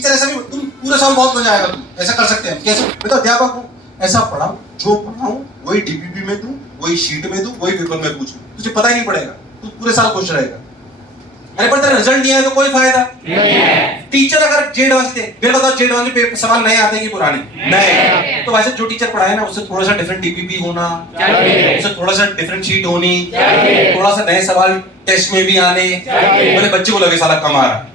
Teacher ऐसा भी तुम पूरे साल बहुत मजा आएगा, तुम ऐसा कर सकते हैं कैसे बेटा अध्यापक हूँ, ऐसा पढ़ाऊं जो पढ़ाऊं वही डीपीपी में दूं, वही शीट में दूं, वही पेपर में पूछूं, तुझे पता ही नहीं पड़ेगा, तू पूरे साल खुश रहेगा। अरे पर तेरा रिजल्ट नहीं आया तो कोई फायदा नहीं है। टीचर अगर जेड वन से मेरे बताओ जेड वन के सवाल नए आते हैं कि पुराने नए, तो वैसे जो टीचर पढ़ाए ना उससे थोड़ा सा डिफरेंट डीपीपी होना चाहिए, उससे थोड़ा सा डिफरेंट शीट होनी चाहिए, थोड़ा सा नए सवाल टेस्ट में भी आने चाहिए, मेरे बच्चे को लगे साला कमा रहा।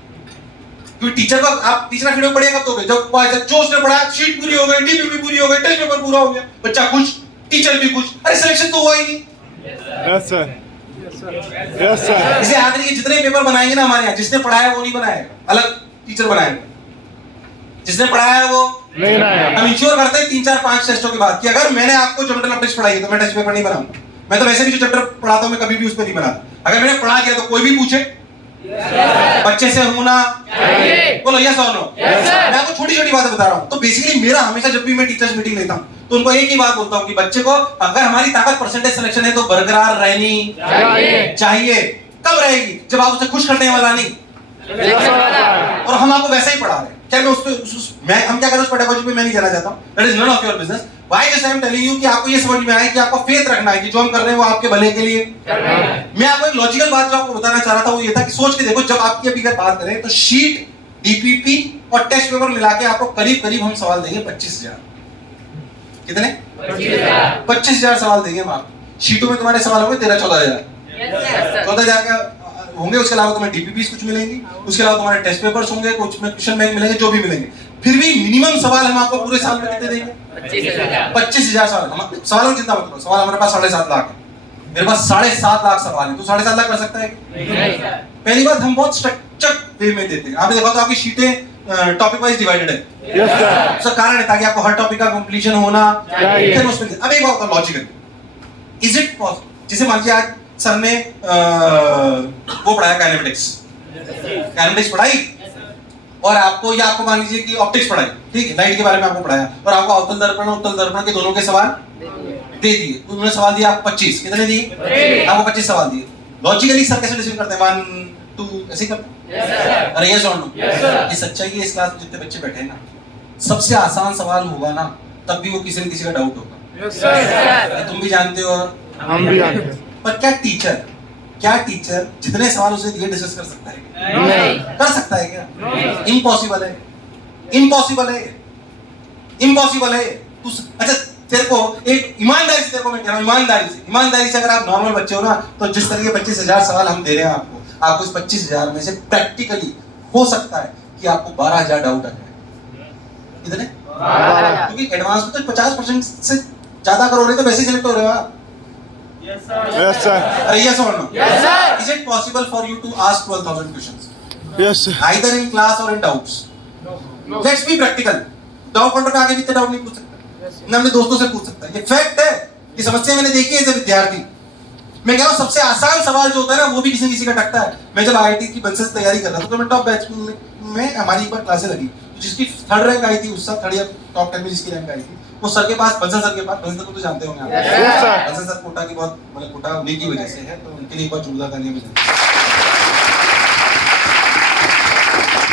क्योंकि टीचर को आप टीचर का वीडियो पढ़िएगा तो जब जो उसने पढ़ाया शीट पूरी हो गई, डीपीपी पूरी हो गई, टेस्ट पेपर पूरा हो गया, बच्चा खुश, टीचर भी खुश, अरे सिलेक्शन तो हुआ ही नहीं। Yes sir, yes sir. इसे आखिर के जितने पेपर बनाएंगे ना हमारे यहाँ, जिसने पढ़ाया वो नहीं बनाएगा, अलग टीचर बनाएगा, जिसने पढ़ाया है वो नहीं बनाएगा। हम इंश्योर करते हैं 3-4-5 टेस्टों के बाद कि अगर मैंने आपको चैप्टर अपडेट्स पढ़ाई तो मैं टेस्ट पेपर नहीं बनाऊंगा। मैं तो वैसे भी जो चैप्टर पढ़ाता हूं मैं कभी भी उस पर नहीं बनाता। अगर मैंने पढ़ा दिया तो कोई भी पूछे बच्चे से हूं ना, बोलो यस और नो। मैं आपको छोटी छोटी बातें बता रहा हूं। तो बेसिकली मेरा हमेशा जब भी मैं टीचर्स मीटिंग लेता हूं तो उनको एक ही बात बोलता हूं कि बच्चे को अगर हमारी ताकत परसेंटेज सिलेक्शन है तो बरकरार रहनी चाहिए। कब रहेगी? जब आप उसे खुश करने वाला नहीं, और हम आपको वैसा ही पढ़ा रहे हैं। क्या मैं मैं हम क्या कर रहे हैं उस पेडागोजी पे मैं नहीं कहना चाहता हूं, that is none of your business. Why just I am telling you कि आपको ये समझ में आए कि आपको फेथ रखना है कि जो हम कर रहे हैं वो आपके भले के लिए। मैं आपको एक लॉजिकल बात जो आपको बताना चाह रहा था वो ये था कि सोच के देखो, जब आपकी अभी अगर बात करें तो शीट, डीपीपी और टेस्ट पेपर मिला के आपको करीब करीब हम सवाल देंगे 25,000। कितने? 25,000 सवाल देंगे हम आपको। शीटों में तुम्हारे सवाल होंगे 13-14,000, 14,000 का होंगे। उसके अलावा तुम्हें डीपीपीस कुछ मिलेंगी, उसके अलावा तुम्हारे टेस्ट पेपर्स होंगे, कुछ में क्वेश्चन बैंक मिलेंगे, जो भी मिलेंगे। फिर भी मिनिमम सवाल हम आपको पूरे साल में कितने देंगे? 25,000 सवाल। हम सवालों की चिंता मत करो, सवाल हमारे पास 7.5 लाख है। मेरे पास 7.5 लाख सवाल है, तो 7.5 लाख कर सकता है? पहली बात, हम बहुत स्ट्रक्चर्ड वे में देते हैं। आपने देखा तो आपकी शीटें टॉपिक वाइज डिवाइडेड है। Yes sir. उसका कारण है ताकि आपको हर टॉपिक का कंप्लीशन होना चाहिए। अब एक बात लॉजिकल, इज इट पॉसिबल, जैसे मान लीजिए आज सर ने वो पढ़ाया काइनेमेटिक्स पढ़ाई, और आपको या आपको मान लीजिए कि ऑप्टिक्स पढ़ाई, ठीक है, लाइट के बारे में आपको पढ़ाया, और आपको अवतल दर्पण और उत्तल दर्पण के दोनों के सवाल दे दिए। तो उन्होंने सवाल दिया आपको 25, कितने दिए? आपको 25 सवाल दिए। लॉजिकली सर कैसे डिसीजन करते हैं? 1 2 ऐसे करते हैं? अरे यस और नो? ये सच्चाई है। इस क्लास में जितने बच्चे बैठे हैं ना, सबसे आसान सवाल होगा ना तब भी वो किसी न किसी का डाउट होगा। Yes sir. तुम भी जानते हो और हम भी जानते हैं। पर क्या टीचर जितने सवाल उसे दिए डिस्कस कर सकता है? नहीं कर सकता है क्या? इम्पॉसिबल है, इम्पॉसिबल है, इम्पॉसिबल है। तू अच्छा, तेरे को एक ईमानदारी से, तेरे को मैं कह रहा हूं ईमानदारी से अगर आप नॉर्मल बच्चे हो ना, तो जिस तरह के 25,000 सवाल हम दे रहे हैं आपको इस 25,000 में से प्रैक्टिकली हो सकता है कि आपको 12,000 डाउट आ जाए। कितने? 12,000। क्योंकि एडवांस में तो 50% से ज्यादा अगर हो रहे तो वैसे ही सिलेक्ट हो रहे हो आप। Yes sir. अरे यस और no? Yes sir. Is it possible for you to ask 12,000 questions? Yes sir. Either in class or in doubts. Let's be practical. Doubt counter पे आगे भी डाउट नहीं पूछ सकता, ना अपने दोस्तों से पूछ सकता। ये फैक्ट है, ये समस्या मैंने देखी है एज ए विद्यार्थी। मैं कह रहा हूँ सबसे आसान सवाल जो होता है ना वो भी किसी न किसी का टकता है। मैं जब आईआईटी की बंसेस तैयारी कर रहा था तो मैं टॉप बैच में हमारी एक बार क्लासें लगी, जिसकी 3rd रैंक आई थी उस साल, 3rd या टॉप 10 में जिसकी रैंक आई थी, वो सर के पास, बंसल सर के पास, बंसल सर को तो जानते होंगे आप। बंसल सर कोटा की बहुत, मतलब कोटा उन्हीं की वजह से है, तो उनके लिए एक बार जोरदार तालियां बजाएं।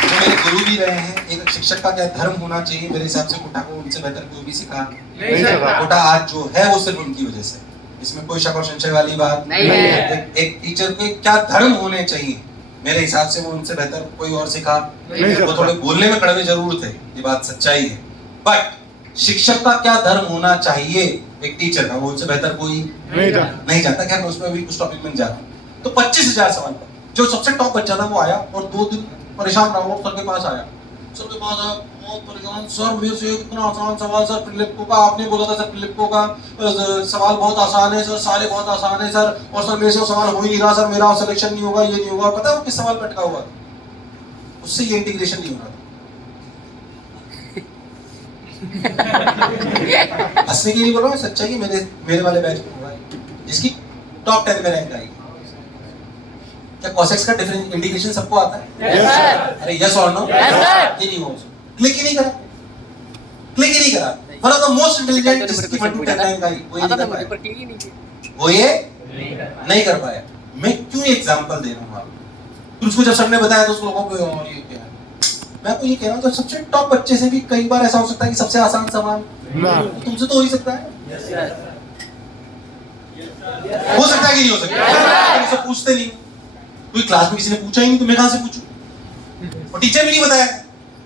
जो मेरे गुरु भी रहे हैं, एक शिक्षक का क्या धर्म होना चाहिए, मेरे हिसाब से कोटा को उनसे बेहतर कोई भी सिखा नहीं सकता। कोटा आज जो है वो सिर्फ उनकी वजह से, इसमें कोई शक और संशय वाली बात नहीं है। एक टीचर के क्या धर्म होने चाहिए, मेरे हिसाब से वो उनसे बेहतर कोई और सिखा नहीं सकता। वो थोड़े बोलने में कड़वे जरूर थे, ये बात सच्चाई है, बट शिक्षक का क्या धर्म होना चाहिए एक टीचर का, वो उनसे बेहतर कोई नहीं जानता। खैर मैं उसमें अभी कुछ टॉपिक में जा रहा हूँ। तो 25,000 सवाल पर जो सबसे टॉप बच्चा था वो आया और 2 दिन परेशान रहा, वो सर के पास आया, बहुत परेशान, सर मेरे से इतना आसान सवाल, सर प्रिलिप्को का आपने बोला था, सर प्रिलिप्को का सवाल बहुत आसान है सर, सारे बहुत आसान है सर, और सर मेरे से सवाल हो ही नहीं रहा सर, मेरा सिलेक्शन नहीं होगा, ये नहीं होगा। पता है वो किस सवाल पर अटका हुआ? उससे ये इंटीग्रेशन नहीं हो रहा था। हंसने के लिए बोल रहा हूँ, सच्चाई है। मेरे वाले बैच में हुआ है जिसकी टॉप 10 में रैंक आई। क्या कॉसेक्स का डिफरेंस इंटीग्रेशन सबको आता है? Yes sir. अरे यस और नो? Yes sir. ये नहीं हुआ, क्लिक ही नहीं करा। One of the most intelligent जिसकी 1 to 10 रैंक आई, वो ये नहीं कर पाया। मैं क्यों एग्जांपल दे रहा हूँ आपको? फिर उसको जब सर ने बताया तो उसको लोगों को और ये क्या है, मैं आपको ये कह रहा हूँ, तो सबसे टॉप बच्चे से भी कई बार ऐसा हो सकता है कि सबसे आसान सवाल ना तुमसे तो हो ही सकता है। हो सकता है कि नहीं हो सकता? तुमसे पूछते नहीं, कोई क्लास में किसी ने पूछा ही नहीं तो मैं कहां से पूछूं? और टीचर भी नहीं बताया,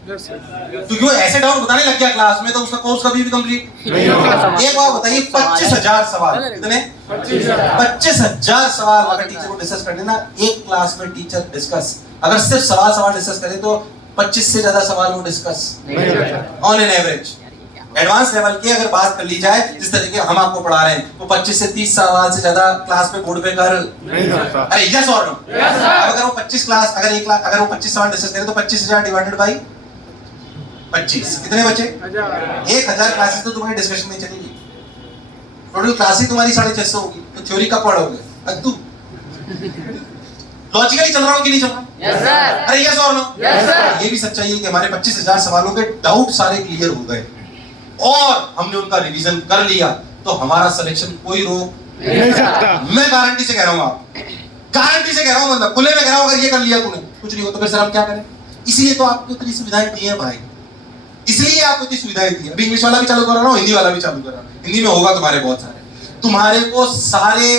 क्योंकि वो ऐसे डाउट बताने लग गया क्लास में तो उसका कोर्स कभी भी कंप्लीट नहीं होगा। एक बात बताइए, 25,000 सवाल, कितने? 25,000 सवाल अगर टीचर को डिस्कस करने ना, एक क्लास में टीचर डिस्कस अगर सिर्फ सवाल डिस्कस करे तो 25 से ज्यादा सवाल वो discuss on an average. Advance level की अगर बात कर ली जाए, जिस तरीके हम आपको पढ़ा रहे हैं, वो 25 से 30 सवाल से ज्यादा क्लास पे बोर्ड पे कर नहीं होता। अरे यस और नो? अब अगर वो 25 क्लास अगर 1 लाख अगर वो 25 सवाल डिस्कस करे तो 25,000 डिवाइडेड बाई 25 कितने बचे? 1,000 क्लासेस तो तुम्हारी डिस्कशन में चलेगी। टोटल क्लासेस तुम्हारी 650 होगी, तो थ्योरी कब पढ़ोगे? अद्दू लॉजिकली चल रहा हूं कि नहीं चल रहा? Yes sir. अरे यस और नो? Yes sir. ये भी सच्चाई है कि हमारे 25,000 सवालों के डाउट सारे क्लियर हो गए और हमने उनका रिवीजन कर लिया, तो हमारा सिलेक्शन कोई रोक नहीं सकता। मैं गारंटी से कह रहा हूं, आप गारंटी से कह रहा हूं, मतलब खुले में कह रहा हूं, अगर ये कर लिया तूने कुछ नहीं हो तो फिर सर हम क्या करें? इसलिए तो आपको इतनी सुविधाएं दी है भाई, इसलिए आपको इतनी सुविधाएं दी है। अभी इंग्लिश वाला भी चालू कर रहा हूं, हिंदी वाला भी चालू कर रहा हूं। हिंदी में होगा तुम्हारे बहुत सारे, तुम्हारे को सारे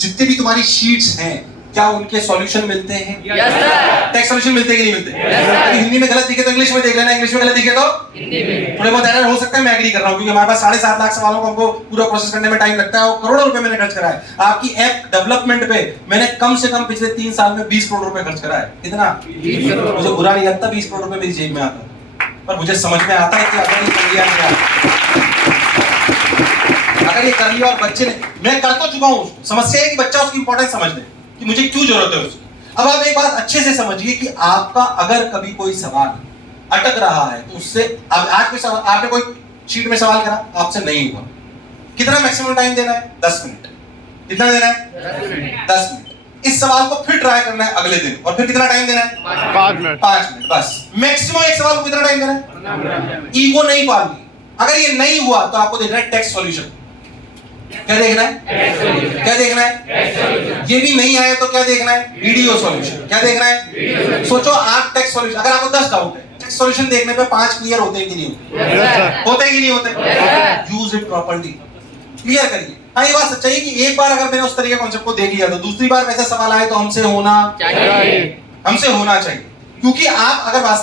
जितने भी तुम्हारी शीट्स हैं, क्या उनके सॉल्यूशन मिलते हैं? Yes sir. टेक्स्ट सॉल्यूशन मिलते हैं कि नहीं मिलते? Yes, sir. अगर हिंदी में गलत दिखे तो इंग्लिश में देख लेना, इंग्लिश में गलत दिखे तो हिंदी में। थोड़े बहुत एरर हो सकता है, मैं एग्री कर रहा हूं, क्योंकि हमारे पास 7.5 लाख सवालों को हमको पूरा प्रोसेस करने में टाइम लगता है और करोड़ों रुपए मैंने खर्च करा है। आपकी ऐप डेवलपमेंट पे मैंने कम से कम पिछले 3 साल में 20 करोड़ रुपए खर्च करा है। कितना? 20 करोड़। मुझे बुरा नहीं लगता 20 करोड़ रुपए मेरी जेब में आता है, पर मुझे समझ में आता है कि अगर ये कर लिया गया, अगर ये कर लिया और बच्चे ने, मैं कर तो चुका हूं, समस्या है कि बच्चा उसकी इंपॉर्टेंस समझ ले कि मुझे क्यों जरूरत है उसकी। अब आप एक बात अच्छे से समझिए कि आपका अगर कभी कोई सवाल अटक रहा है तो उससे अब आज कोई सवाल आपने कोई शीट में सवाल करा, आपसे नहीं हुआ, कितना मैक्सिमम टाइम देना है? 10 मिनट। कितना देना है? 10 मिनट। इस सवाल को फिर ट्राई करना है अगले दिन, और फिर कितना टाइम देना है? 5 मिनट। 5 मिनट बस। मैक्सिमम एक सवाल को कितना टाइम देना है? ईगो नहीं पालनी। अगर ये नहीं हुआ तो आपको देखना है टेक्स्ट सॉल्यूशन। क्या देखना है? क्या देखना है? ये भी नहीं आया तो क्या देखना है? Video solution. क्या देखना है? सोचो आप टेक्स्ट सॉल्यूशन, अगर आपको 10 डाउट है, टेक्स्ट सॉल्यूशन देखने पे 5 क्लियर होते हैं कि नहीं होते? Yes sir. होते हैं कि नहीं होते? यूज इट प्रॉपर्ली, क्लियर करिए। हाँ, ये बात सच्चाई है कि एक बार अगर मैंने उस तरीके कॉन्सेप्ट को देख लिया तो दूसरी बार वैसे सवाल आए तो हमसे होना चाहिए। चाहिए, क्योंकि आप अगर वास्तव